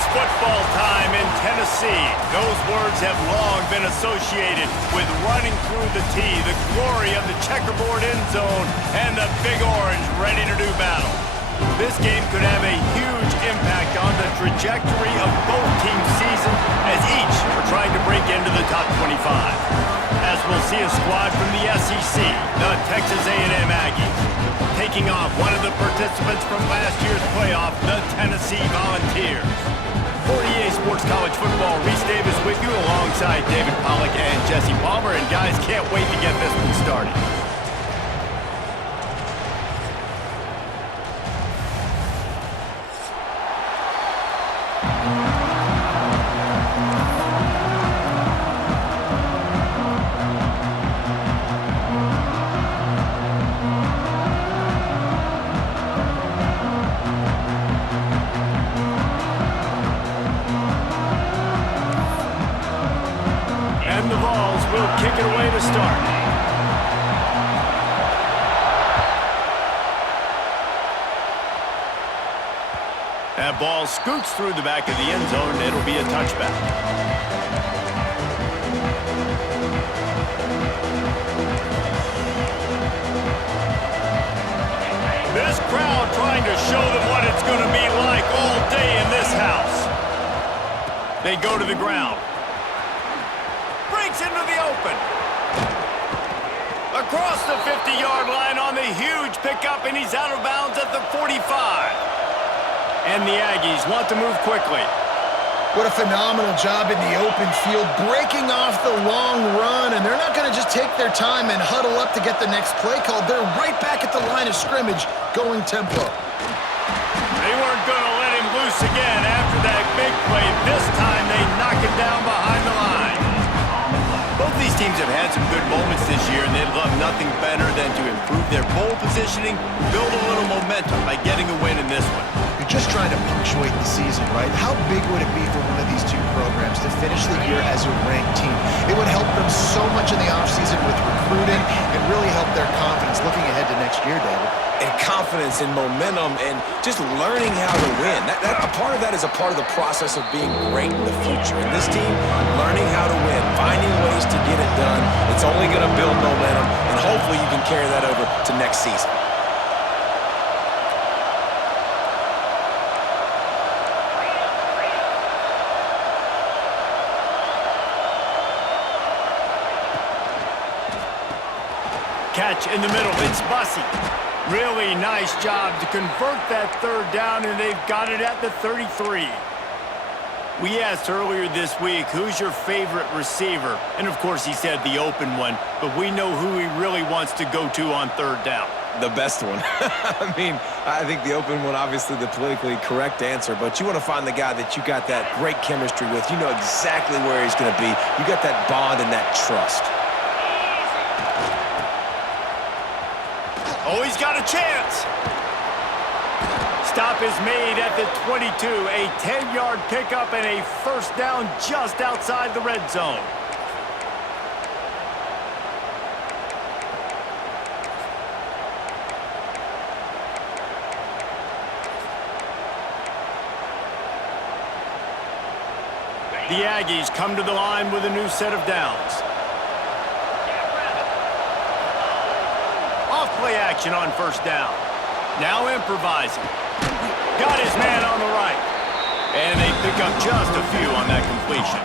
It's football time in Tennessee. Those words have long been associated with running through the tee, the glory of the checkerboard end zone, and the Big Orange ready to do battle. This game could have a huge impact on the trajectory of both teams' seasons as each are trying to break into the top 25. As we'll see a squad from the SEC, the Texas A&M Aggies, taking on one of the participants from last year's playoff, the Tennessee Volunteers. For EA Sports College Football, Reese Davis with you alongside David Pollack and Jesse Palmer. And guys, can't wait to get this one started. And the Vols will kick it away to start. That ball scoots through the back of the end zone, and it'll be a touchback. This crowd trying to show them what it's going to be like all day in this house. They go to the ground. Breaks into the open. Across the 50-yard line on the huge pickup, and he's out of bounds at the 45. And the Aggies want to move quickly. What a phenomenal job in the open field, breaking off the long run, and they're not going to just take their time and huddle up to get the next play called. They're right back at the line of scrimmage, going tempo. They weren't going to let him loose again after that big play. This time they knock him down behind the line. Both these teams have had some good moments this year, and they'd love nothing better than to improve their bowl positioning, build a little momentum by getting a win in this one. You're just trying to punctuate the season, right? How big would it be for one of these two programs to finish the year as a ranked team? It would help them so much in the offseason with recruiting and really help their confidence looking ahead to next year, David. And confidence and momentum and just learning how to win. A part of that is a part of the process of being great in the future. And this team, learning how to win, finding ways to get it done, it's only going to build momentum, and hopefully you can carry that over to next season. Catch in the middle, it's Bussey. Really nice job to convert that third down, and they've got it at the 33. We asked earlier this week, who's your favorite receiver? And of course he said the open one, but we know who he really wants to go to on third down. The best one. I mean, I think the open one, obviously the politically correct answer, but you want to find the guy that you got that great chemistry with. You know exactly where he's going to be. You got that bond and that trust. Oh, he's got a chance. Stop is made at the 22. A 10-yard pickup and a first down just outside the red zone. The Aggies come to the line with a new set of downs. Play action on first down. Now improvising. Got his man on the right. And they pick up just a few on that completion.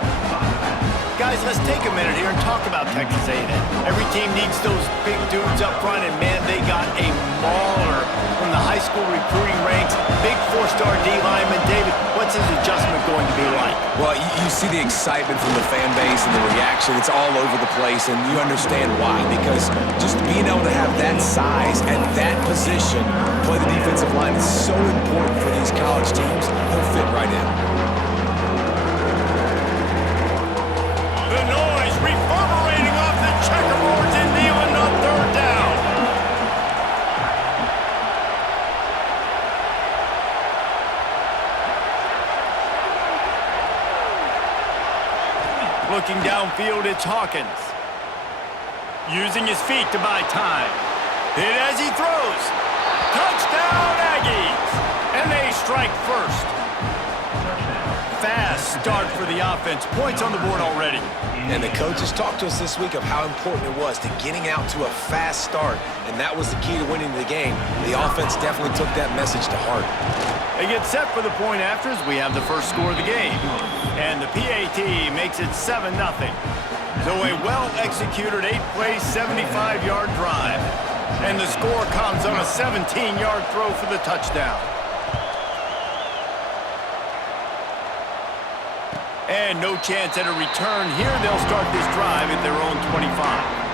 Guys, let's take a minute here and talk about Texas A&M. Every team needs those big dudes up front, and man, they got a mauler from the high school recruiting ranks. Big four-star D lineman. David, what's his adjustment going to be like? Well, you see the excitement from the fan base and the reaction. It's all over the place, and you understand why. Because just being able to have that size at that position, play the defensive line is so important for these college teams. He'll fit right in. The noise reverberating off the checkerboards and kneeling on third down. Looking downfield, it's Hawkins. Using his feet to buy time. Hit as he throws. Touchdown, Aggies! And they strike first. start for the offense. Points on the board already. And the coaches talked to us this week of how important it was to getting out to a fast start, and that was the key to winning the game. The offense definitely took that message to heart. They get set for the point after as we have the first score of the game. And the PAT makes it 7-0. So a well-executed 8-play, 75-yard drive. And the score comes on a 17-yard throw for the touchdown. And no chance at a return here. They'll start this drive at their own 25.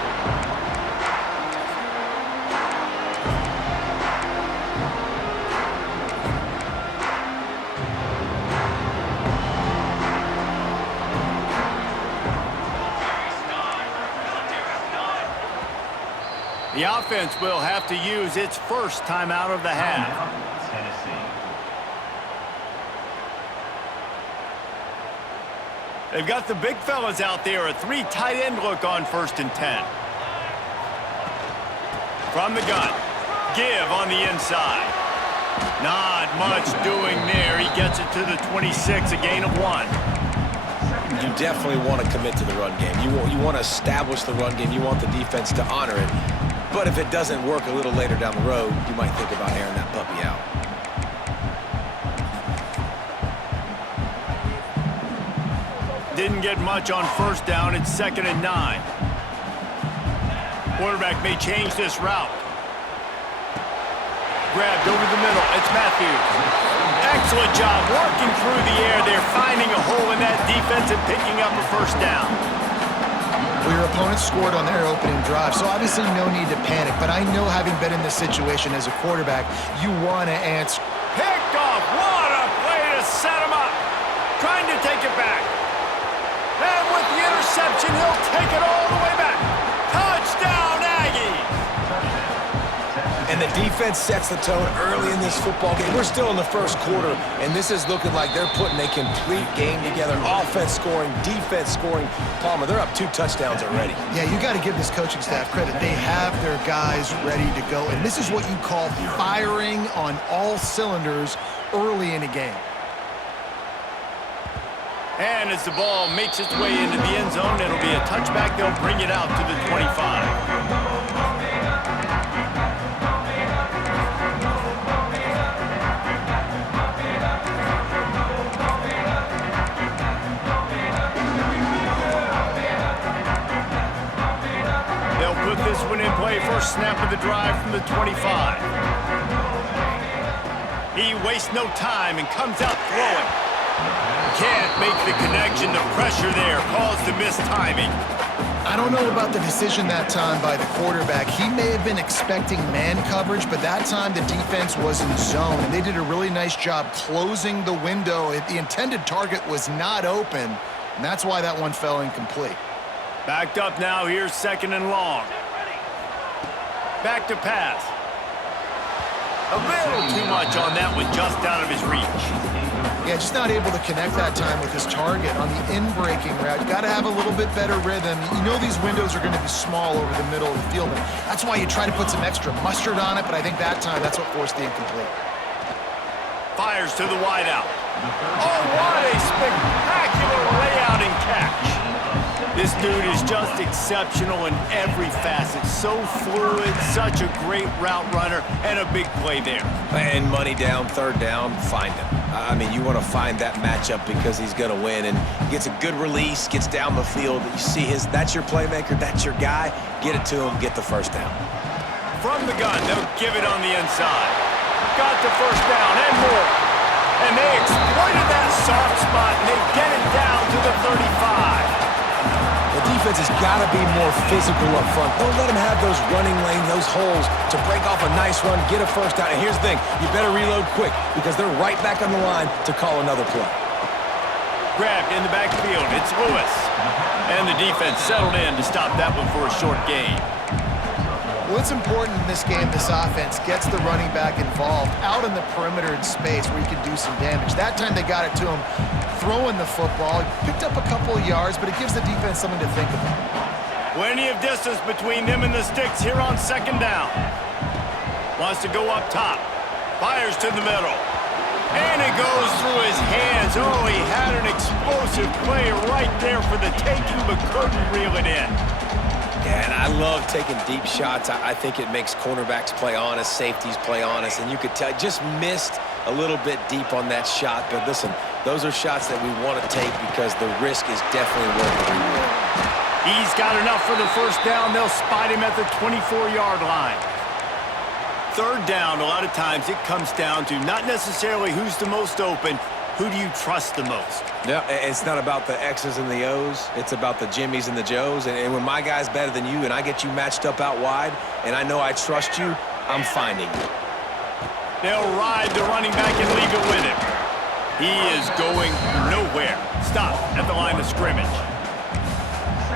The offense will have to use its first timeout of the half. They've got the big fellas out there, a 3 tight end look on 1st and 10. From the gun, give on the inside. Not much doing there. He gets it to the 26, a gain of 1. You definitely want to commit to the run game. You want to establish the run game. You want the defense to honor it. But if it doesn't work a little later down the road, you might think about airing that puppy out. Didn't get much on 1st down. It's 2nd and 9. Quarterback may change this route. Grabbed over the middle. It's Matthews. Excellent job working through the air. They're finding a hole in that defense and picking up a 1st down. Well, your opponent scored on their opening drive, so obviously no need to panic. But I know, having been in this situation as a quarterback, you want to answer. Picked off. What a play to set him up. Trying to take it back. And with the interception, he'll take it all the way back. Touchdown, Aggies! And the defense sets the tone early in this football game. We're still in the first quarter, and this is looking like they're putting a complete game together. Offense scoring, defense scoring. Palmer, they're up 2 touchdowns already. Yeah, you got to give this coaching staff credit. They have their guys ready to go, and this is what you call firing on all cylinders early in a game. And as the ball makes its way into the end zone, it'll be a touchback. They'll bring it out to the 25. This one in play, first snap of the drive from the 25. He wastes no time and comes out throwing. Can't make the connection. The pressure there caused the missed timing. I don't know about the decision that time by the quarterback. He may have been expecting man coverage, but that time the defense was in zone, and they did a really nice job closing the window. The intended target was not open, and that's why that one fell incomplete. Backed up now. Here's 2nd and long. Back to pass. A little too much on that one, just out of his reach. Yeah, just not able to connect that time with his target on the in-breaking route. You got to have a little bit better rhythm. You know these windows are going to be small over the middle of the field, and that's why you try to put some extra mustard on it, but I think that time that's what forced the incomplete. Fires to the wideout. Oh, what a spectacular layout and catch. This dude is just exceptional in every facet. So fluid, such a great route runner, and a big play there. And money down, 3rd down, find him. I mean, you want to find that matchup because he's going to win, and gets a good release, gets down the field. You see that's your playmaker, that's your guy. Get it to him, get the 1st down. From the gun, they'll give it on the inside. Got the 1st down and more. And they exploited that soft spot, and they get it down to the 35. The defense has got to be more physical up front. Don't let them have those running lanes, those holes to break off a nice run, get a 1st down. And here's the thing, you better reload quick because they're right back on the line to call another play. Grabbed in the backfield, it's Lewis. And the defense settled in to stop that one for a short gain. What's important in this game, this offense gets the running back involved out in the perimeter in space where he can do some damage. That time they got it to him throwing the football. He picked up a couple of yards, but it gives the defense something to think about. Plenty of distance between them and the sticks here on 2nd down. Wants to go up top. Fires to the middle. And it goes through his hands. So he had an explosive play right there for the taking, but couldn't reel it in. Yeah, and I love taking deep shots. I think it makes cornerbacks play honest, safeties play honest, and you could tell just missed a little bit deep on that shot. But listen, those are shots that we want to take because the risk is definitely worth the reward. He's got enough for the first down. They'll spot him at the 24-yard line. Third down, a lot of times it comes down to not necessarily who's the most open, who do you trust the most? Yeah, it's not about the X's and the O's. It's about the Jimmies and the Joes. And when my guy's better than you and I get you matched up out wide and I know I trust you, I'm finding you. They'll ride the running back and leave it with him. He is going nowhere. Stop at the line of scrimmage.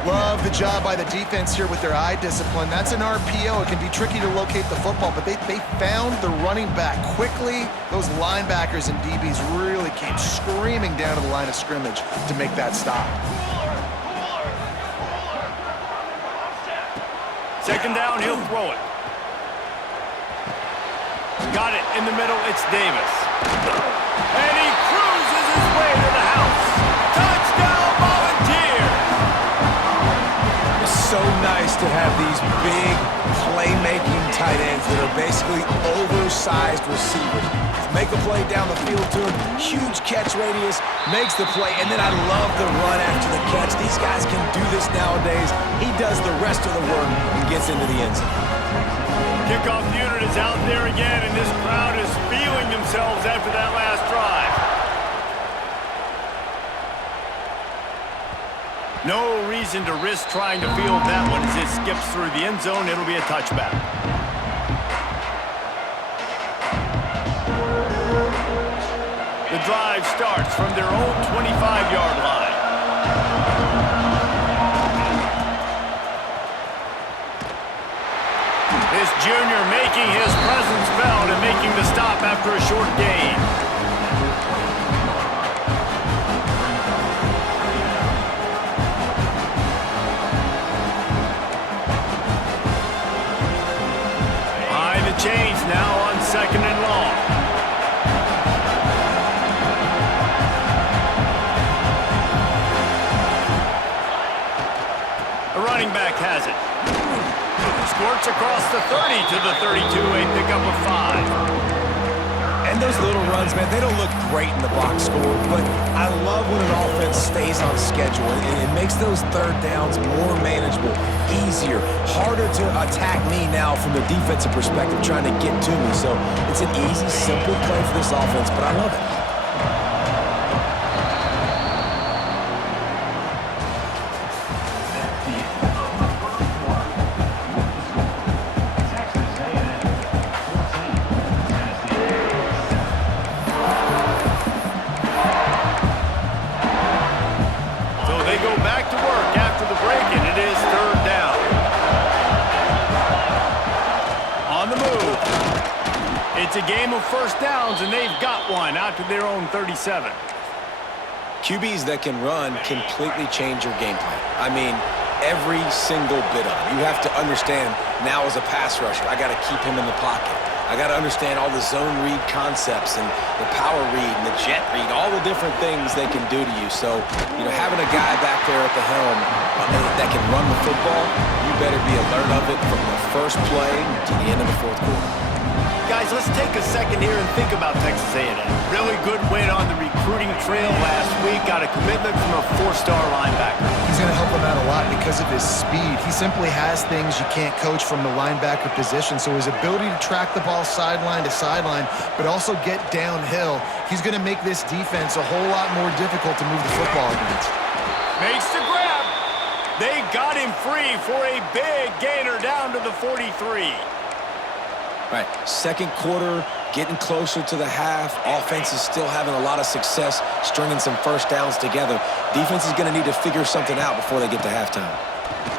Love the job by the defense here with their eye discipline. That's an RPO. It can be tricky to locate the football, but they found the running back quickly. Those linebackers and DBs really came screaming down to the line of scrimmage to make that stop. Second down, he'll throw it. Got it in the middle, it's Davis. And he cruises his way to the house. Touchdown, Volunteers! It's so nice to have these big playmaking tight ends that are basically oversized receivers. Make a play down the field to him, huge catch radius, makes the play, and then I love the run after the catch. These guys can do this nowadays. He does the rest of the work and gets into the end zone. Kickoff unit is out there again, and this crowd is feeling themselves after that last drive. No reason to risk trying to field that one as it skips through the end zone. It'll be a touchback. The drive starts from their own 25-yard line. This junior making his presence felt and making the stop after a short gain. Behind the chains now on second and long. The running back has it. Squirts across the 30 to the 32, a pickup of 5. And those little runs, man, they don't look great in the box score, but I love when an offense stays on schedule. It makes those third downs more manageable, easier, harder to attack me now from the defensive perspective trying to get to me. So it's an easy, simple play for this offense, but I love it. It's a game of first downs, and they've got one out to their own 37. QBs that can run completely change your game plan. I mean, every single bit of it. You have to understand now as a pass rusher, I got to keep him in the pocket. I got to understand all the zone read concepts and the power read and the jet read, all the different things they can do to you. So, having a guy back there at the helm that can run the football, you better be alert of it from the first play to the end of the fourth quarter. Guys, let's take a second here and think about Texas A&M. Really good win on the recruiting trail last week. Got a commitment from a 4-star linebacker. He's going to help them out a lot because of his speed. He simply has things you can't coach from the linebacker position. So his ability to track the ball sideline to sideline, but also get downhill, he's going to make this defense a whole lot more difficult to move the football against. Makes the grab. They got him free for a big gainer down to the 43. Right, second quarter, getting closer to the half. Offense is still having a lot of success stringing some first downs together. Defense is going to need to figure something out before they get to halftime.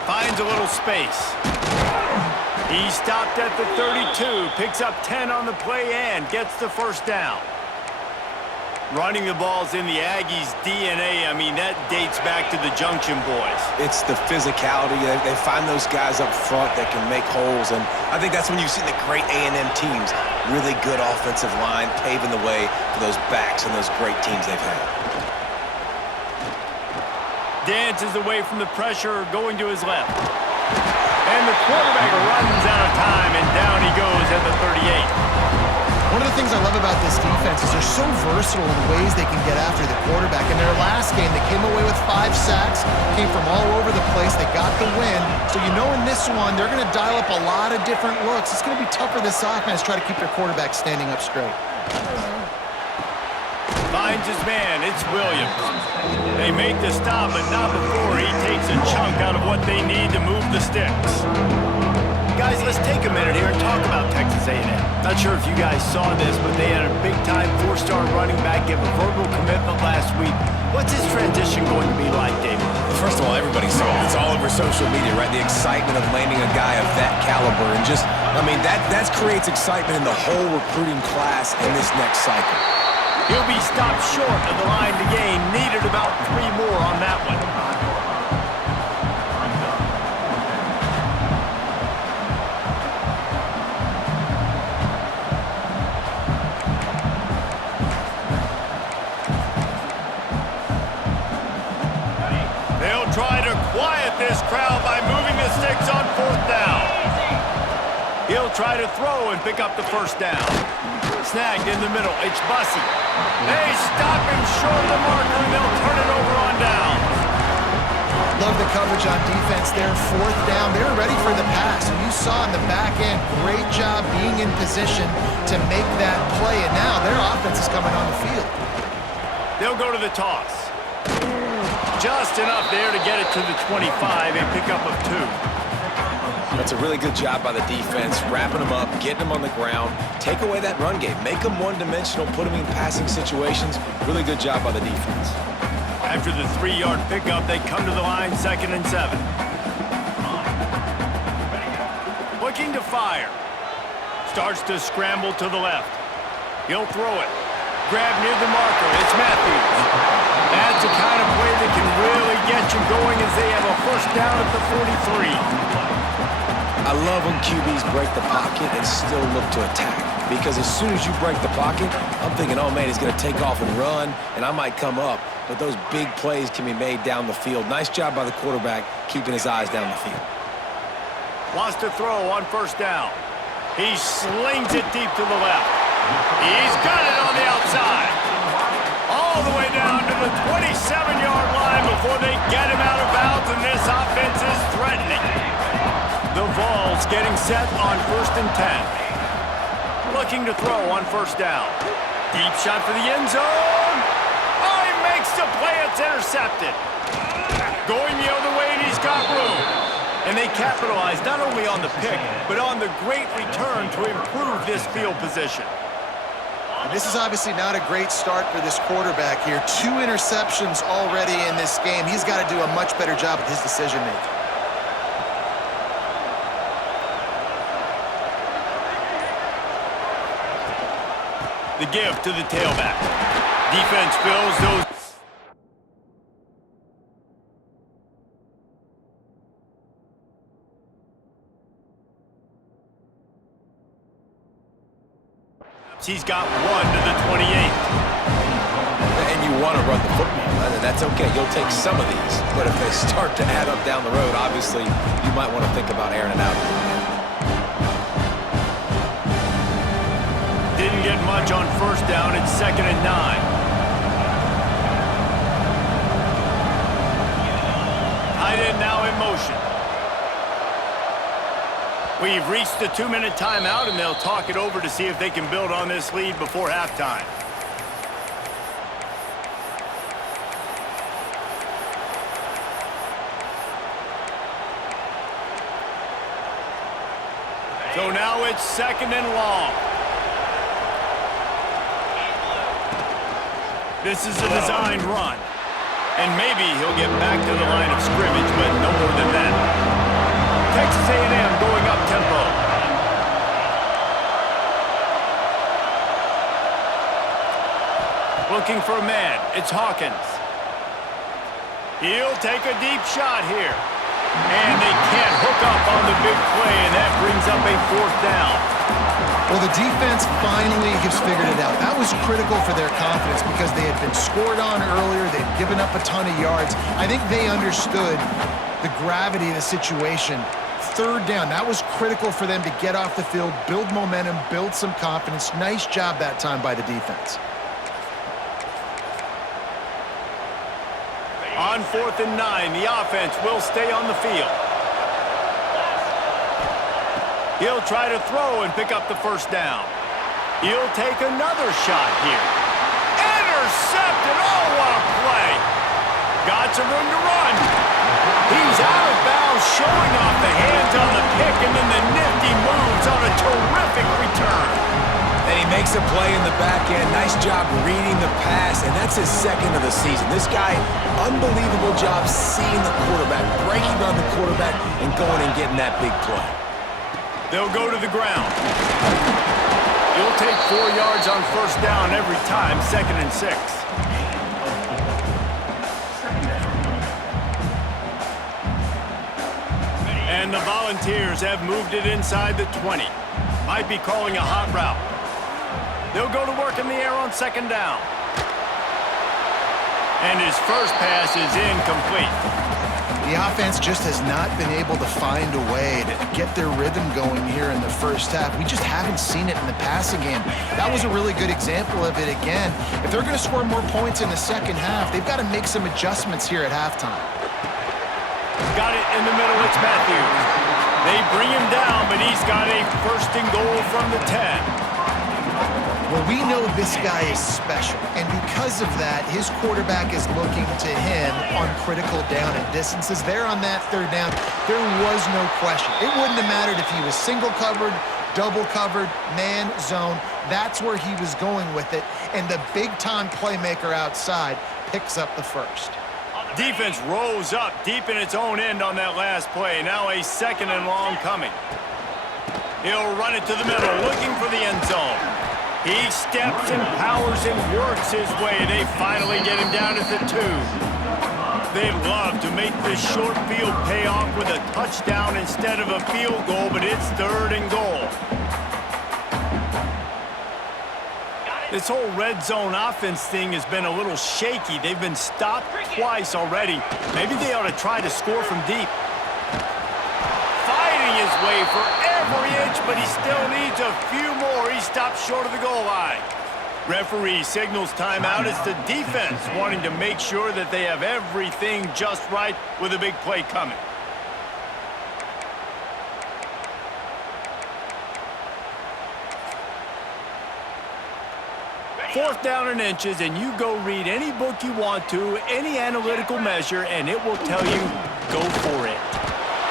Finds a little space. He stopped at the 32, picks up 10 on the play and gets the first down. Running the ball's in the Aggies' DNA. I mean, that dates back to the Junction boys. It's the physicality. They find those guys up front that can make holes, and I think that's when you've seen the great A&M teams. Really good offensive line, paving the way for those backs and those great teams they've had. Dances away from the pressure, going to his left. And the quarterback runs out of time, and down he goes at the 38. One of the things I love about this defense is they're so versatile in ways they can get after the quarterback. In their last game, they came away with 5 sacks, came from all over the place. They got the win. So you know in this one, they're going to dial up a lot of different looks. It's going to be tough for this offense to try to keep their quarterback standing up straight. Finds his man. It's Williams. They make the stop, but not before he takes a chunk out of what they need to move the sticks. Guys, let's take a minute here and talk about Texas A&M. Not sure if you guys saw this, but they had a big-time 4-star running back give a verbal commitment last week. What's his transition going to be like, David? First of all, everybody saw it. It's all over social media, right? The excitement of landing a guy of that caliber. And just, I mean, that creates excitement in the whole recruiting class in this next cycle. He'll be stopped short of the line to gain. Needed about 3 more on that one. Try to quiet this crowd by moving the sticks on 4th down. He'll try to throw and pick up the 1st down. Snagged in the middle. It's Bussey. They stop him short of the marker, and they'll turn it over on downs. Love the coverage on defense there. 4th down. They were ready for the pass. And you saw in the back end, great job being in position to make that play. And now their offense is coming on the field. They'll go to the toss. Just enough there to get it to the 25, a pickup of 2. That's a really good job by the defense, wrapping them up, getting them on the ground, take away that run game, make them one-dimensional, put them in passing situations. Really good job by the defense. After the 3-yard pickup, they come to the line, 2nd and 7. Looking to fire. Starts to scramble to the left. He'll throw it. Grab near the marker. It's Matthews. That's the kind of play that can really get you going as they have a 1st down at the 43. I love when QBs break the pocket and still look to attack. Because as soon as you break the pocket, I'm thinking, oh man, he's going to take off and run, and I might come up. But those big plays can be made down the field. Nice job by the quarterback, keeping his eyes down the field. Wants to throw on 1st down. He slings it deep to the left. He's got it on the outside. All the way down to the 27-yard line before they get him out of bounds, and this offense is threatening. The Vols getting set on 1st and 10. Looking to throw on 1st down. Deep shot for the end zone. Oh, he makes the play. It's intercepted. Going the other way, and he's got room. And they capitalize not only on the pick, but on the great return to improve this field position. And this is obviously not a great start for this quarterback here. 2 interceptions already in this game. He's got to do a much better job with his decision-making. The give to the tailback. Defense fills those. He's got 1 to the 28. And you want to run the football, and that's okay. You'll take some of these. But if they start to add up down the road, obviously, you might want to think about airing it out. Didn't get much on 1st down. It's 2nd and 9. Tight end now in motion. We've reached the 2-minute timeout, and they'll talk it over to see if they can build on this lead before halftime. So now it's 2nd and long. This is a designed run. And maybe he'll get back to the line of scrimmage, but no more than that. Texas A&M going up-tempo. Looking for a man. It's Hawkins. He'll take a deep shot here. And they can't hook up on the big play, and that brings up a 4th down. Well, the defense finally has figured it out. That was critical for their confidence because they had been scored on earlier. They'd given up a ton of yards. I think they understood the gravity of the situation. 3rd down, that was critical for them to get off the field, build momentum, build some confidence. Nice job that time by the defense. On 4th and 9, the offense will stay on the field. He'll try to throw and pick up the 1st down. He'll take another shot here. Intercepted! Oh, what a play! Got some room to run. He's out of bounds, showing off the hands on the pick, and then the nifty moves on a terrific return. And he makes a play in the back end. Nice job reading the pass, and that's his 2nd of the season. This guy, unbelievable job seeing the quarterback, breaking on the quarterback, and going and getting that big play. They'll go to the ground. He'll take 4 yards on 1st down every time, 2nd and 6. And the Volunteers have moved it inside the 20. Might be calling a hot route. They'll go to work in the air on 2nd down. And his first pass is incomplete. The offense just has not been able to find a way to get their rhythm going here in the 1st half. We just haven't seen it in the passing game. That was a really good example of it again. If they're going to score more points in the 2nd half, they've got to make some adjustments here at halftime. Got it in the middle. It's Matthews. They bring him down, but he's got a 1st and goal from the 10. Well, we know this guy is special, and because of that, his quarterback is looking to him on critical down and distances. There on that 3rd down, there was no question. It wouldn't have mattered if he was single covered, double covered, man, zone. That's where he was going with it, and the big-time playmaker outside picks up the 1st. Defense rose up deep in its own end on that last play. Now a 2nd and long coming. He'll run it to the middle, looking for the end zone. He steps and powers and works his way. They finally get him down at the 2. They'd love to make this short field pay off with a touchdown instead of a field goal, but it's 3rd and goal. This whole red zone offense thing has been a little shaky. They've been stopped twice already. Maybe they ought to try to score from deep. Fighting his way for every inch, but he still needs a few more. He stopped short of the goal line. Referee signals timeout. It's the defense wanting to make sure that they have everything just right with a big play coming. Fourth down and inches, and you go read any book you want to, any analytical measure, and it will tell you, go for it.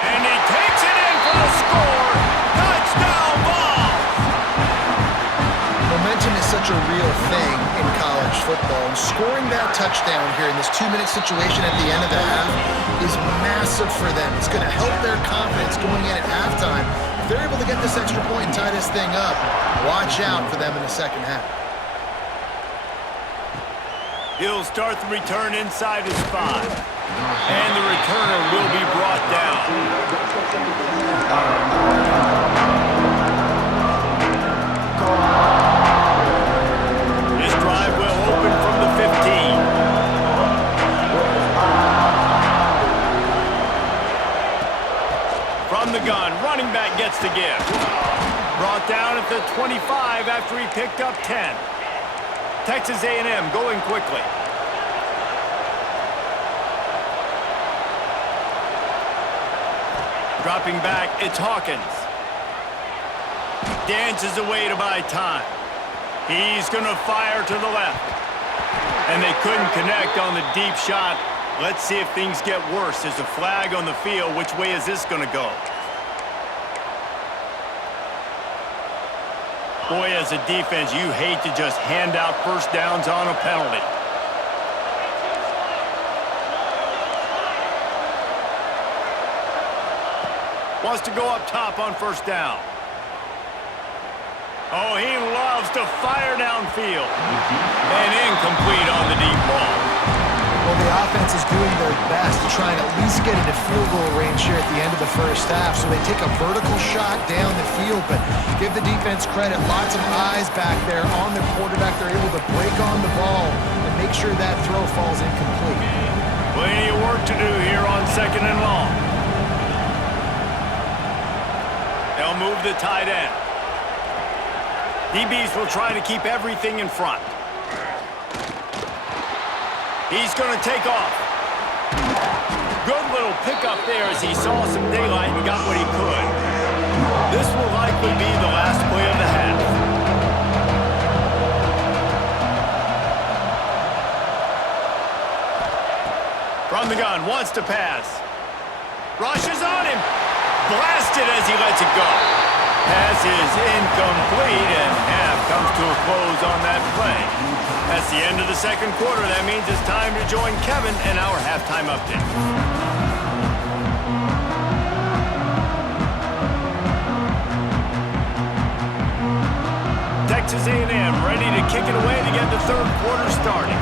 And he takes it in for the score. Touchdown ball! Momentum is such a real thing in college football, and scoring that touchdown here in this 2-minute situation at the end of the half is massive for them. It's going to help their confidence going in at halftime. If they're able to get this extra point and tie this thing up, watch out for them in the 2nd half. He'll start the return inside his 5. And the returner will be brought down. This drive will open from the 15. From the gun, running back gets the gift. Brought down at the 25 after he picked up 10. Texas A&M going quickly. Dropping back, it's Hawkins. Dances away to buy time. He's going to fire to the left. And they couldn't connect on the deep shot. Let's see if things get worse. There's a flag on the field. Which way is this going to go? Boy, as a defense, you hate to just hand out first downs on a penalty. Wants to go up top on first down. Oh, he loves to fire downfield. And incomplete. the offense is doing their best to try and at least get into field goal range here at the end of the first half. So they take a vertical shot down the field, but give the defense credit. Lots of eyes back there on the quarterback. They're able to break on the ball and make sure that throw falls incomplete. Plenty of work to do here on 2nd and long. They'll move the tight end. DBs will try to keep everything in front. He's going to take off. Good little pickup there as he saw some daylight and got what he could. This will likely be the last play of the half. From the gun, wants to pass. Rushes on him. Blasted as he lets it go. Pass is incomplete, and half comes to a close on that play. That's the end of the second quarter. That means it's time to join Kevin in our halftime update. Texas A&M ready to kick it away to get the third quarter started.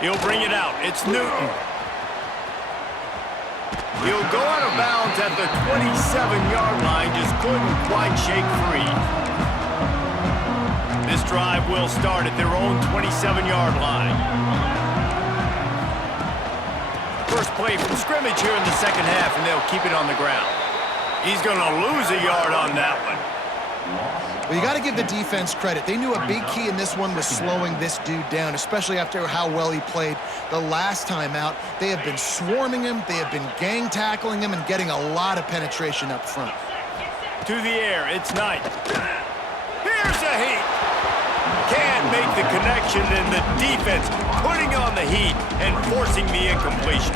He'll bring it out. It's Newton. He'll go out of bounds at the 27-yard line. Just couldn't quite shake free. This drive will start at their own 27-yard line. First play from scrimmage here in the second half, and they'll keep it on the ground. He's going to lose a yard on that one. Well, you got to give the defense credit. They knew a big key in this one was slowing this dude down, especially after how well he played the last time out. They have been swarming him, they have been gang tackling him, and getting a lot of penetration up front. To the air, it's Knight. Here's a heat. Can't make the connection, and the defense putting on the heat and forcing the incompletion.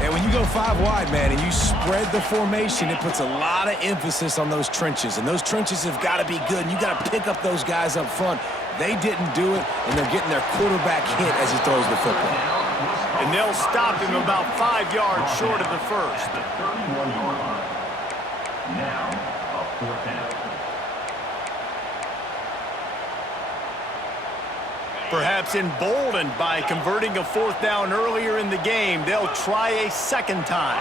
And when you go 5 wide, man, and you spread the formation, it puts a lot of emphasis on those trenches. And those trenches have got to be good. And you got to pick up those guys up front. They didn't do it, and they're getting their quarterback hit as he throws the football. And they'll stop him about 5 yards short of the first. Now, a 4th down. Perhaps emboldened by converting a 4th down earlier in the game, they'll try a second time.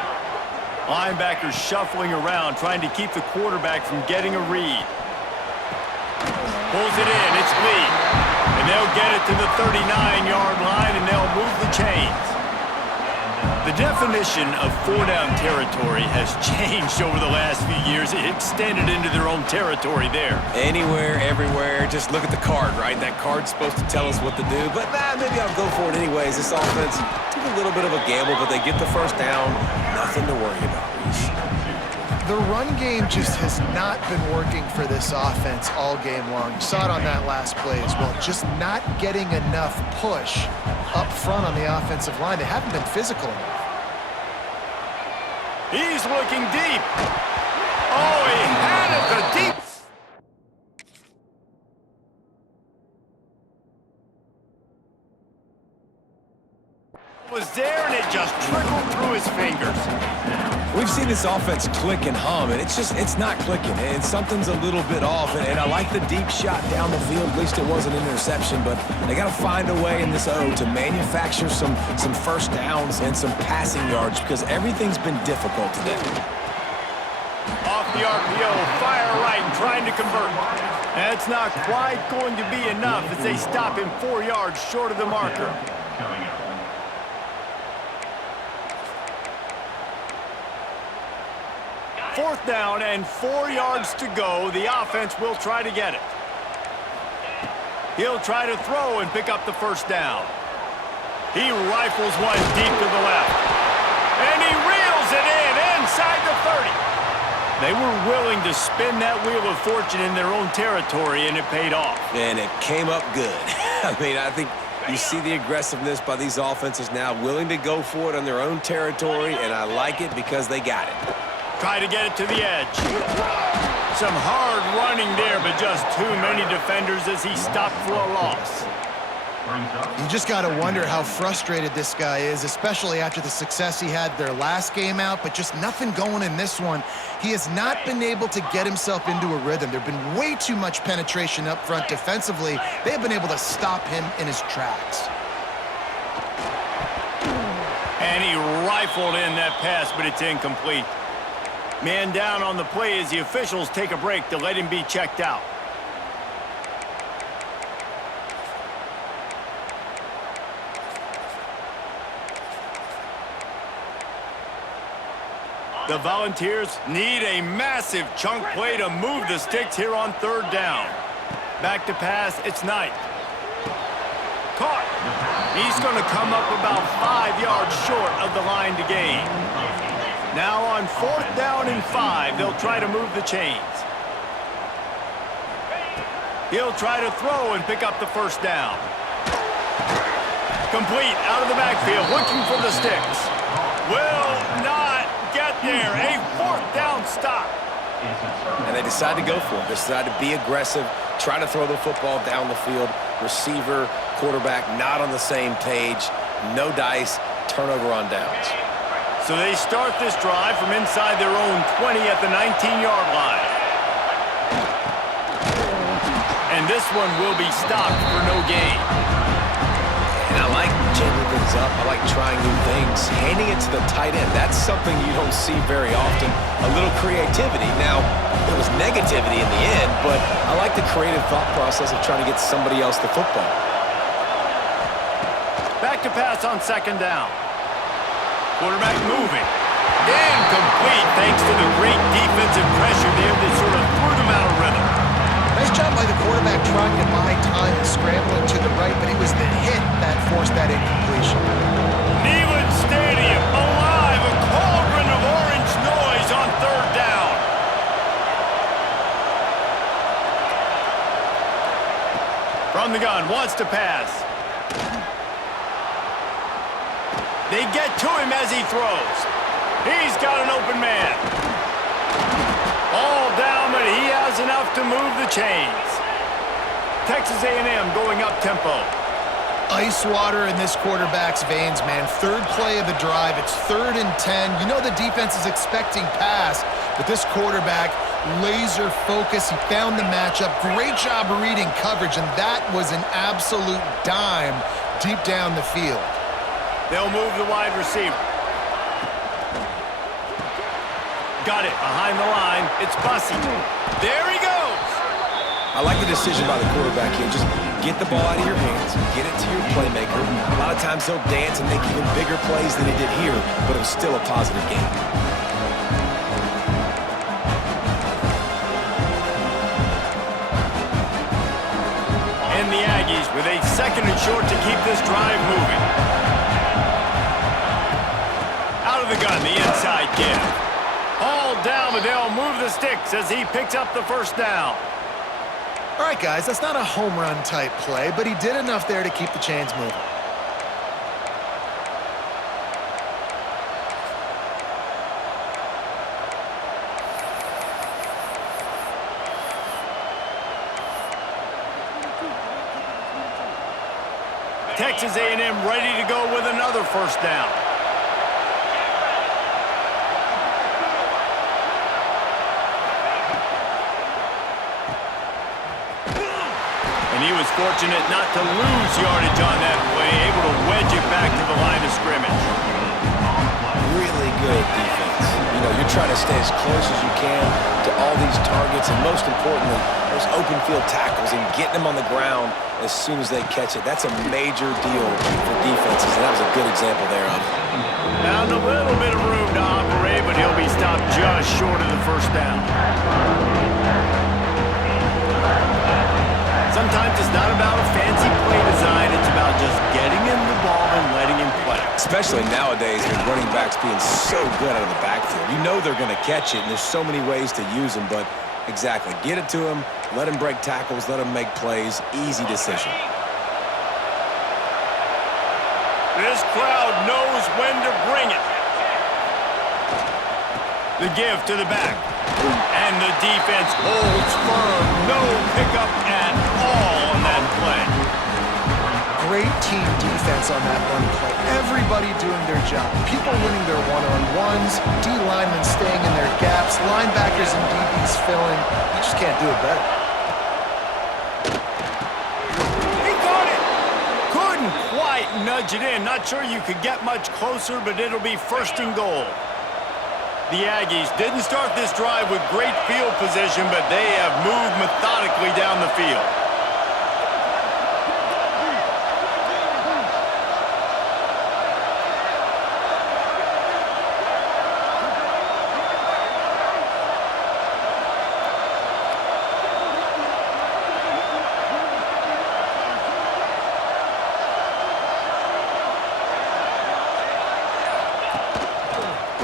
Linebackers shuffling around, trying to keep the quarterback from getting a read. Pulls it in, it's Lee. And they'll get it to the 39-yard line, and they'll move the chains. The definition of 4-down territory has changed over the last few years. It extended into their own territory there. Anywhere, everywhere, just look at the card, right? That card's supposed to tell us what to do, but maybe I'll go for it anyways. This offense took a little bit of a gamble, but they get the first down. Nothing to worry about, Reese. The run game just has not been working for this offense all game long. You saw it on that last play as well. Just not getting enough push up front on the offensive line. They haven't been physical enough. He's looking deep. Oh, he had it, the deep. Was there, and it just trickled through his fingers. We've seen this offense click and hum, and it's not clicking. And something's a little bit off, and I like the deep shot down the field. At least it wasn't an interception, but they got to find a way in this O to manufacture some first downs and some passing yards because everything's been difficult today. Off the RPO, fire right, trying to convert. That's not quite going to be enough as they stop him 4 yards short of the marker. Coming up. 4th down and 4 yards to go. The offense will try to get it. He'll try to throw and pick up the first down. He rifles one deep to the left. And he reels it in inside the 30. They were willing to spin that wheel of fortune in their own territory, and it paid off. And it came up good. I mean, I think you see the aggressiveness by these offenses now, willing to go for it on their own territory, and I like it because they got it. Try to get it to the edge. Some hard running there, but just too many defenders as he stopped for a loss. brings up You just got to wonder how frustrated this guy is, especially after the success he had their last game out, but just nothing going in this one. He has not been able to get himself into a rhythm. There have been way too much penetration up front defensively. They have been able to stop him in his tracks. And he rifled in that pass, but it's incomplete. Man down on the play as the officials take a break to let him be checked out. The Volunteers need a massive chunk play to move the sticks here on third down. Back to pass, it's Knight. Caught. He's going to come up about 5 yards short of the line to gain. Now on fourth down and 5, they'll try to move the chains. He'll try to throw and pick up the first down. Complete out of the backfield, looking for the sticks. Will not get there. A fourth down stop. And they decide to go for it. They decide to be aggressive, try to throw the football down the field. Receiver, quarterback, not on the same page. No dice, turnover on downs. So they start this drive from inside their own 20 at the 19-yard line. And this one will be stopped for no gain. And I like changing things up. I like trying new things. Handing it to the tight end, that's something you don't see very often. A little creativity. Now, it was negativity in the end, but I like the creative thought process of trying to get somebody else the football. Back to pass on second down. Quarterback moving. Incomplete thanks to the great defensive pressure there that sort of threw them out of rhythm. Nice job by the quarterback trying to buy time and scrambling to the right, but it was the hit that forced that incompletion. Neyland Stadium alive, a cauldron of orange noise on third down. From the gun, wants to pass. They get to him as he throws. He's got an open man. All down, but he has enough to move the chains. Texas A&M going up tempo. Ice water in this quarterback's veins, man. Third play of the drive. It's 3rd and 10. You know the defense is expecting pass, but this quarterback, laser focus. He found the matchup. Great job reading coverage, and that was an absolute dime deep down the field. They'll move the wide receiver. Got it behind the line. It's Bussey. There he goes. I like the decision by the quarterback here. Just get the ball out of your hands, get it to your playmaker. A lot of times he'll dance and make even bigger plays than he did here, but it was still a positive game. And the Aggies with a 2nd and short to keep this drive moving. Out of the gun, the inside give. All down, but they'll move the sticks as he picks up the first down. All right, guys, that's not a home run type play, but he did enough there to keep the chains moving. Texas A&M ready to go with another first down. And he was fortunate not to lose yardage on that play, able to wedge it back to the line of scrimmage. Really good defense. You know, you're trying to stay as close as you can to all these targets, and most importantly, those open field tackles and getting them on the ground as soon as they catch it. That's a major deal for defenses, and that was a good example there of it. Found a little bit of room to operate, but he'll be stopped just short of the first down. Sometimes it's not about a fancy play design, it's about just getting him the ball and letting him play. Especially nowadays with running backs being so good out of the backfield. You know they're going to catch it, and there's so many ways to use them, but exactly, get it to him, let him break tackles, let him make plays, easy decision. This crowd knows when to bring it. The give to the back. And the defense holds firm. No pickup at all on that play. great team defense on that one play. Everybody doing their job. People winning their one-on-ones, D linemen staying in their gaps, linebackers and DBs filling. You just can't do it better. He caught it! Couldn't quite nudge it in. Not sure you could get much closer, but it'll be first and goal. The Aggies didn't start this drive with great field position, but they have moved methodically down the field.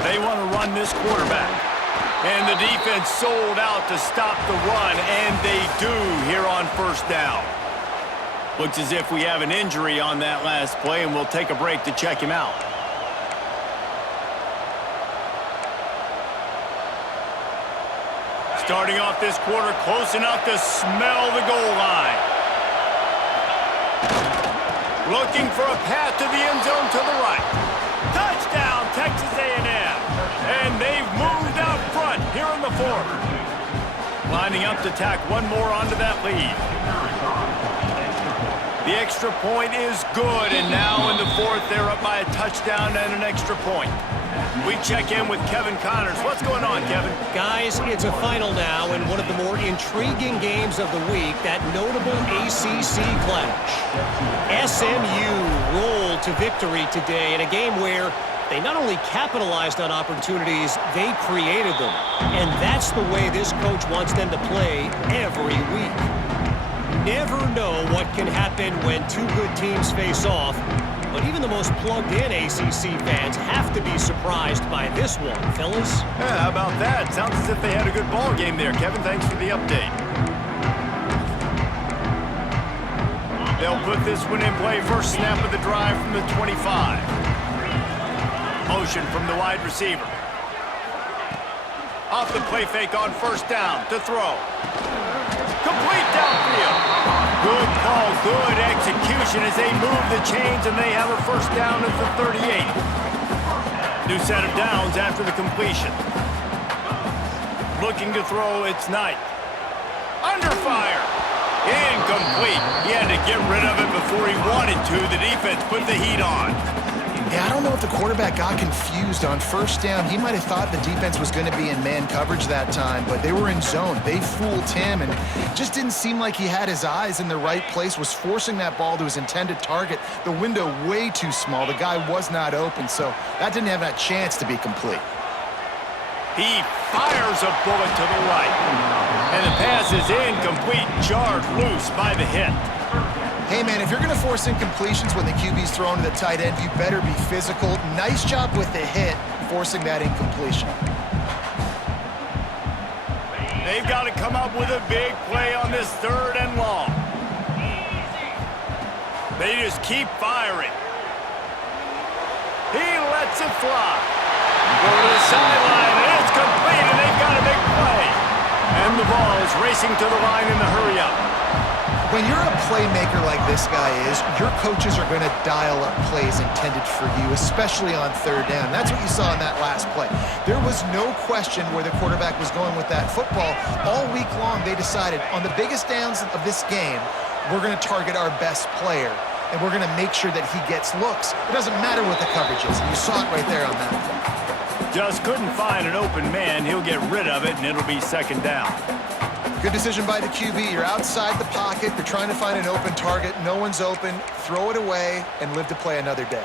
They want to run this quarterback. And the defense sold out to stop the run, and they do here on first down. Looks as if we have an injury on that last play, and we'll take a break to check him out. Starting off this quarter close enough to smell the goal line. Looking for a path to the end zone to the right. Touchdown, Texas A&M. And they've moved out front here in the fourth. Lining up to tack one more onto that lead. The extra point is good, and now in the fourth, they're up by a touchdown and an extra point. We check in with Kevin Connors. What's going on, Kevin? Guys, it's a final now in one of the more intriguing games of the week, that notable ACC clash. SMU rolled to victory today in a game where they not only capitalized on opportunities, they created them. And that's the way this coach wants them to play every week. Never know what can happen when two good teams face off, but even the most plugged-in ACC fans have to be surprised by this one, fellas. Yeah, how about that? Sounds as if they had a good ball game there. Kevin, thanks for the update. They'll put this one in play. First snap of the drive from the 25. Motion from the wide receiver. Off the play fake on first down to throw. Complete downfield. Good call, good execution as they move the chains, and they have a first down at the 38. New set of downs after the completion. Looking to throw, it's Knight. Under fire. Incomplete. He had to get rid of it before he wanted to. The defense put the heat on. Yeah, I don't know if the quarterback got confused on first down. He might have thought the defense was going to be in man coverage that time, but they were in zone. They fooled him, and just didn't seem like he had his eyes in the right place, was forcing that ball to his intended target. The window way too small. The guy was not open, so that didn't have that chance to be complete. He fires a bullet to the right. And the pass is incomplete, jarred loose by the hit. Hey, man, if you're going to force incompletions when the QB's thrown to the tight end, you better be physical. Nice job with the hit, forcing that incompletion. They've got to come up with a big play on this third and long. They just keep firing. He lets it fly. Go to the sideline, and it's complete, and they've got a big play. And the ball is racing to the line in the hurry-up. When you're a playmaker like this guy is, your coaches are going to dial up plays intended for you, especially on third down. That's what you saw in that last play. There was no question where the quarterback was going with that football. All week long, they decided on the biggest downs of this game, we're going to target our best player, and we're going to make sure that he gets looks. It doesn't matter what the coverage is. You saw it right there on that play. Just couldn't find an open man. He'll get rid of it, and it'll be second down. Good decision by the QB. You're outside the pocket. You're trying to find an open target. No one's open. Throw it away and live to play another day.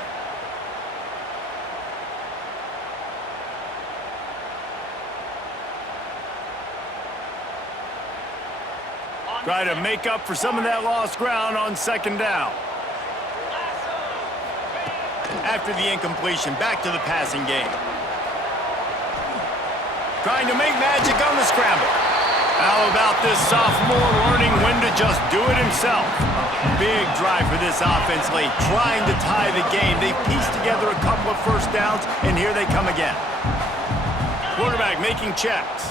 Try to make up for some of that lost ground on second down. After the incompletion, back to the passing game. Trying to make magic on the scramble. How about this sophomore learning when to just do it himself? Big drive for this offense late, trying to tie the game. They pieced together a couple of first downs, and here they come again. Quarterback making checks.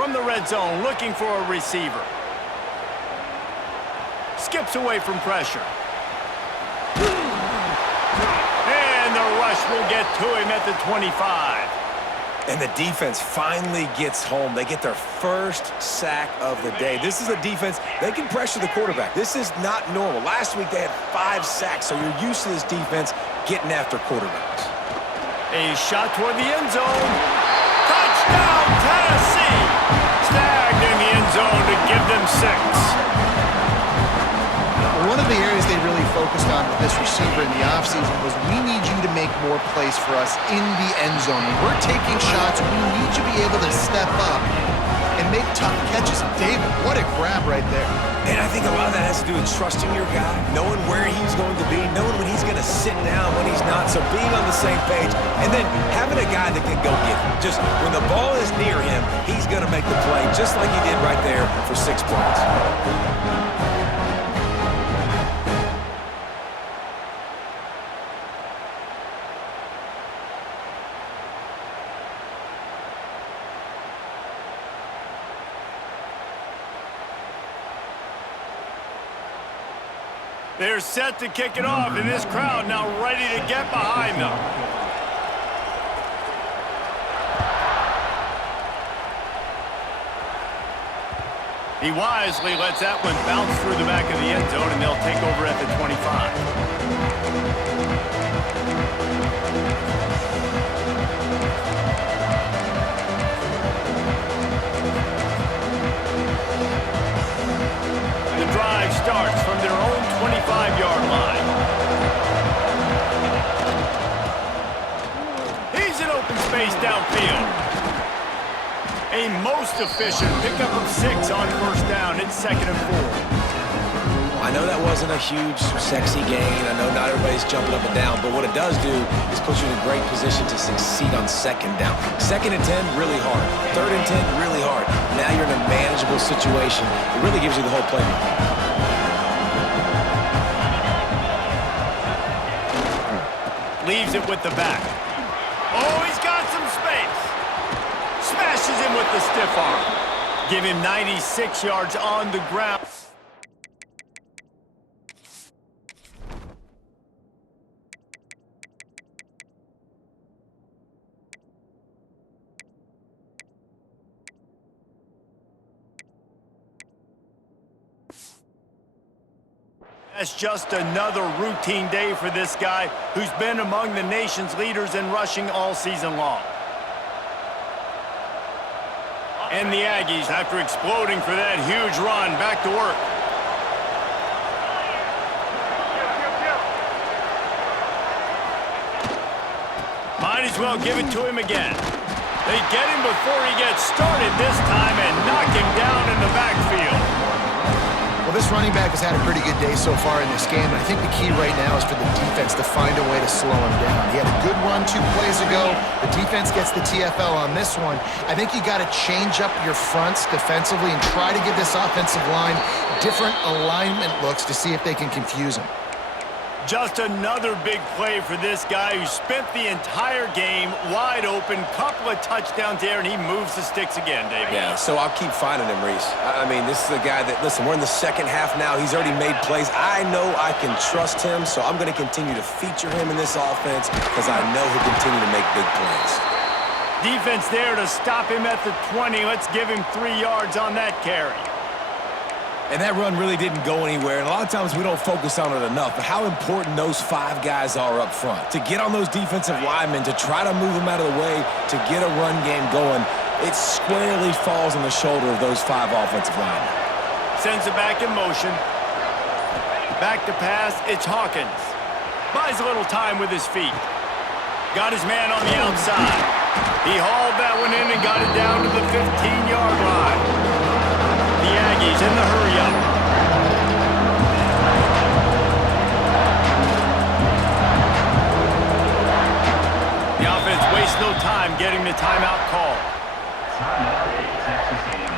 From the red zone, looking for a receiver. Skips away from pressure. And the rush will get to him at the 25. And the defense finally gets home. They get their first sack of the day. This is a defense, they can pressure the quarterback. This is not normal. Last week they had 5 sacks, so you're used to this defense getting after quarterbacks. A shot toward the end zone. Touchdown, Tennessee! Snagged in the end zone to give them 6. One of the areas they really focused on with this receiver in the offseason was we need you to make more plays for us in the end zone. When we're taking shots, we need you to be able to step up and make tough catches. David, what a grab right there. And I think a lot of that has to do with trusting your guy, knowing where he's going to be, knowing when he's going to sit down, when he's not, so being on the same page, and then having a guy that can go get him. Just when the ball is near him, he's going to make the play, just like he did right there for 6 points. They're set to kick it off, and this crowd now ready to get behind them. He wisely lets that one bounce through the back of the end zone, and they'll take over at the 25. Starts from their own 25-yard line. He's in open space downfield. A most efficient pickup of 6 on first down. It's 2nd and 4. I know that wasn't a huge, sexy gain. I know not everybody's jumping up and down, but what it does do is put you in a great position to succeed on 2nd down. 2nd and 10, really hard. 3rd and 10, really hard. Now you're in a manageable situation. It really gives you the whole playbook. Leaves it with the back. Oh, he's got some space. Smashes him with the stiff arm. Give him 96 yards on the ground. That's just another routine day for this guy who's been among the nation's leaders in rushing all season long. And the Aggies, after exploding for that huge run, back to work. Might as well give it to him again. They get him before he gets started this time and knock him down in the backfield. Well, this running back has had a pretty good day so far in this game, and I think the key right now is for the defense to find a way to slow him down. He had a good run 2 plays ago. The defense gets the TFL on this one. I think you got to change up your fronts defensively and try to give this offensive line different alignment looks to see if they can confuse him. Just another big play for this guy who spent the entire game wide open, couple of touchdowns there, and he moves the sticks again, David. Yeah, so I'll keep finding him, Reese. I mean, this is a guy that, listen, we're in the second half now. He's already made plays. I know I can trust him, so I'm going to continue to feature him in this offense because I know he'll continue to make big plays. Defense there to stop him at the 20. Let's give him 3 yards on that carry. And that run really didn't go anywhere, and a lot of times we don't focus on it enough, but how important those 5 guys are up front. To get on those defensive linemen, to try to move them out of the way, to get a run game going, it squarely falls on the shoulder of those 5 offensive linemen. Sends it back in motion. Back to pass, it's Hawkins. Buys a little time with his feet. Got his man on the outside. He hauled that one in and got it down to the 15-yard line. The Aggies in the hurry-up. The offense wastes no time getting the timeout call. Timeout, Texas A&M.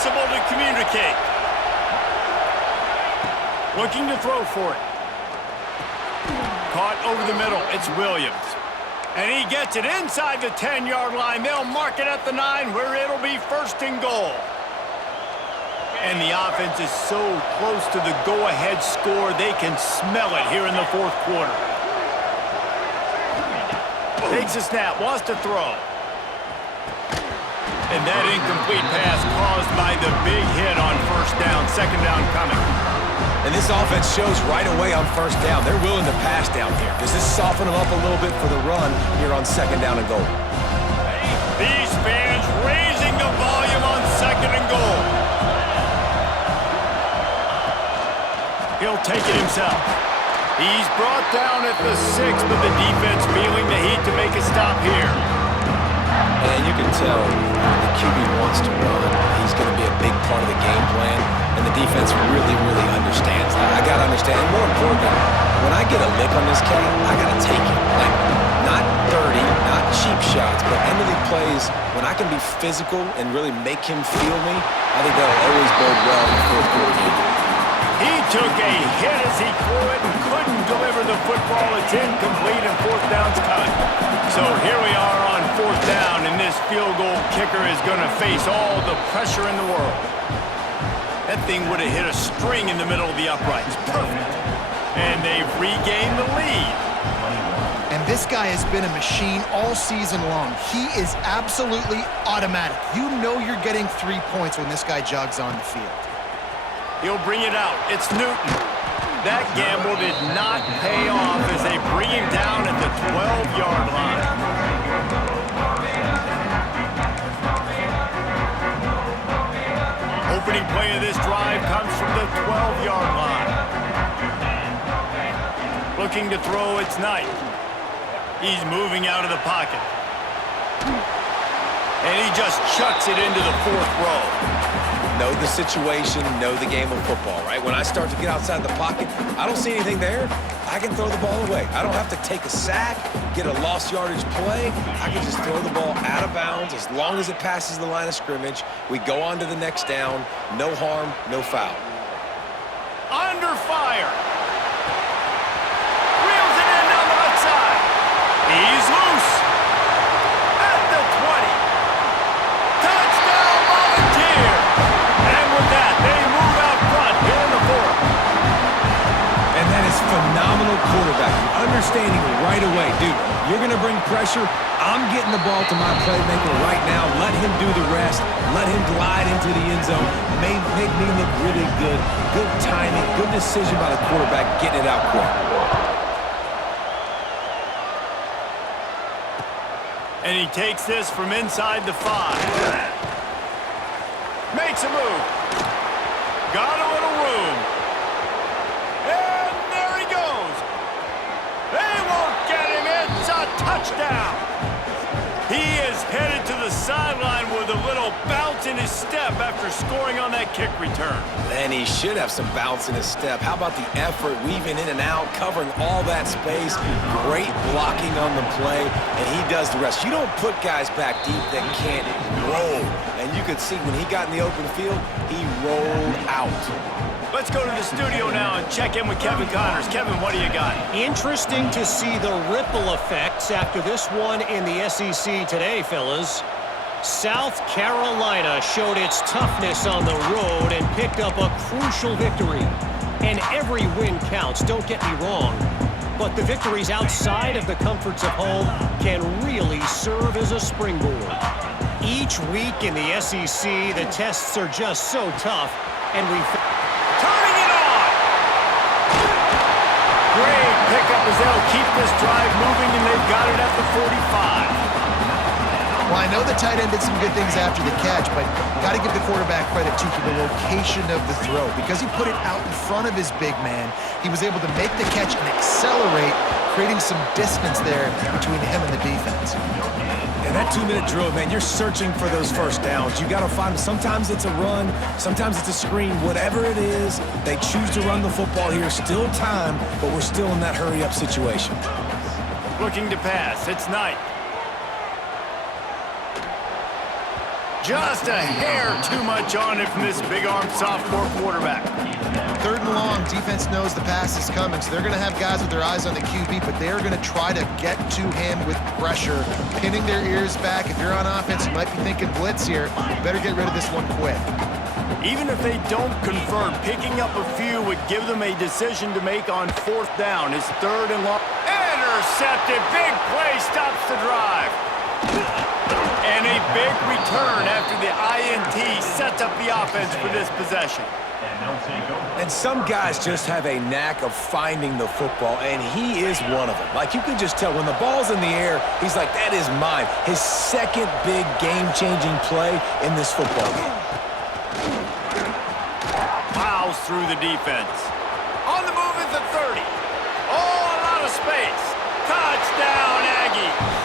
impossible to communicate. Looking to throw for it. Caught over the middle. It's Williams. And he gets it inside the 10-yard line. They'll mark it at the 9 where it'll be first and goal. And the offense is so close to the go-ahead score, they can smell it here in the fourth quarter. Takes a snap, wants to throw. And that incomplete pass caused by the big hit on first down, second down coming. And this offense shows right away on first down. They're willing to pass down here. Does this soften them up a little bit for the run here on second down and goal? These fans raising the volume on second and goal. He'll take it himself. He's brought down at the 6, but the defense feeling the heat to make a stop here. And you can tell the QB wants to run. He's going to be a big part of the game plan, and the defense really, really understands that. I got to understand, and more importantly, when I get a lick on this cat, I got to take it. Like, not dirty, not cheap shots, but end-of-the plays, when I can be physical and really make him feel me, I think that'll always bode well in the fourth quarter game. He took a hit as he threw it and couldn't deliver the football. It's incomplete and fourth down's cut. So here we are on fourth down, and this field goal kicker is going to face all the pressure in the world. That thing would have hit a string in the middle of the uprights. Perfect. And they've regained the lead. And this guy has been a machine all season long. He is absolutely automatic. You know you're getting 3 points when this guy jogs on the field. He'll bring it out. It's Newton. That gamble did not pay off as they bring him down at the 12-yard line. Opening play of this drive comes from the 12-yard line. Looking to throw, it's Knight. He's moving out of the pocket. And he just chucks it into the fourth row. Know the situation, know the game of football, right? When I start to get outside the pocket, I don't see anything there. I can throw the ball away. I don't have to take a sack, get a lost yardage play. I can just throw the ball out of bounds as long as it passes the line of scrimmage. We go on to the next down. No harm, no foul. Under fire. Reels it in down the left side. He's loose. At the 20. Touchdown Volunteer. And with that, they move out front here in the fourth. And that is phenomenal quarterbacking. Understanding right away, dude, you're going to bring pressure. I'm getting the ball to my playmaker right now. Let him do the rest. Let him glide into the end zone. Make me look really good. Good timing. Good decision by the quarterback getting it out quick. And he takes this from inside the 5. Makes a move. Got a little room. And there he goes. They won't get him. It's a touchdown. He is headed to the sideline with a little bounce in his step after scoring on that kick return. And he should have some bounce in his step. How about the effort, weaving in and out, covering all that space, great blocking on the play, and he does the rest. You don't put guys back deep that can't roll. And you could see when he got in the open field, he rolled out. Let's go to the studio now and check in with Kevin Connors. Kevin, what do you got? Interesting to see the ripple effects after this one in the SEC today, fellas. South Carolina showed its toughness on the road and picked up a crucial victory. And every win counts, don't get me wrong. But the victories outside of the comforts of home can really serve as a springboard. Each week in the SEC, the tests are just so tough, and we... Turning it on! Great pickup as they'll keep this drive moving, and they've got it at the 45. Well, I know the tight end did some good things after the catch, but got to give the quarterback credit, too, for the location of the throw. Because he put it out in front of his big man, he was able to make the catch and accelerate, creating some distance there between him and the defense. And that 2-minute drill, man, you're searching for those first downs. You got to find them. Sometimes it's a run, sometimes it's a screen. Whatever it is, they choose to run the football here. Still time, but we're still in that hurry-up situation. Looking to pass. It's Knight. Just a hair too much on it from this big-armed sophomore quarterback. 3rd and long, defense knows the pass is coming, so they're going to have guys with their eyes on the QB, but they're going to try to get to him with pressure, pinning their ears back. If you're on offense, you might be thinking blitz here. You better get rid of this one quick. Even if they don't convert, picking up a few would give them a decision to make on 4th down. It's 3rd and long. Intercepted. Big play stops the drive. And a big return after the INT sets up the offense for this possession. And some guys just have a knack of finding the football, and he is one of them. Like, you can just tell when the ball's in the air, he's like, that is mine. His second big game-changing play in this football game. Plows through the defense. On the move is the 30. Oh, a lot of space. Touchdown, Aggie.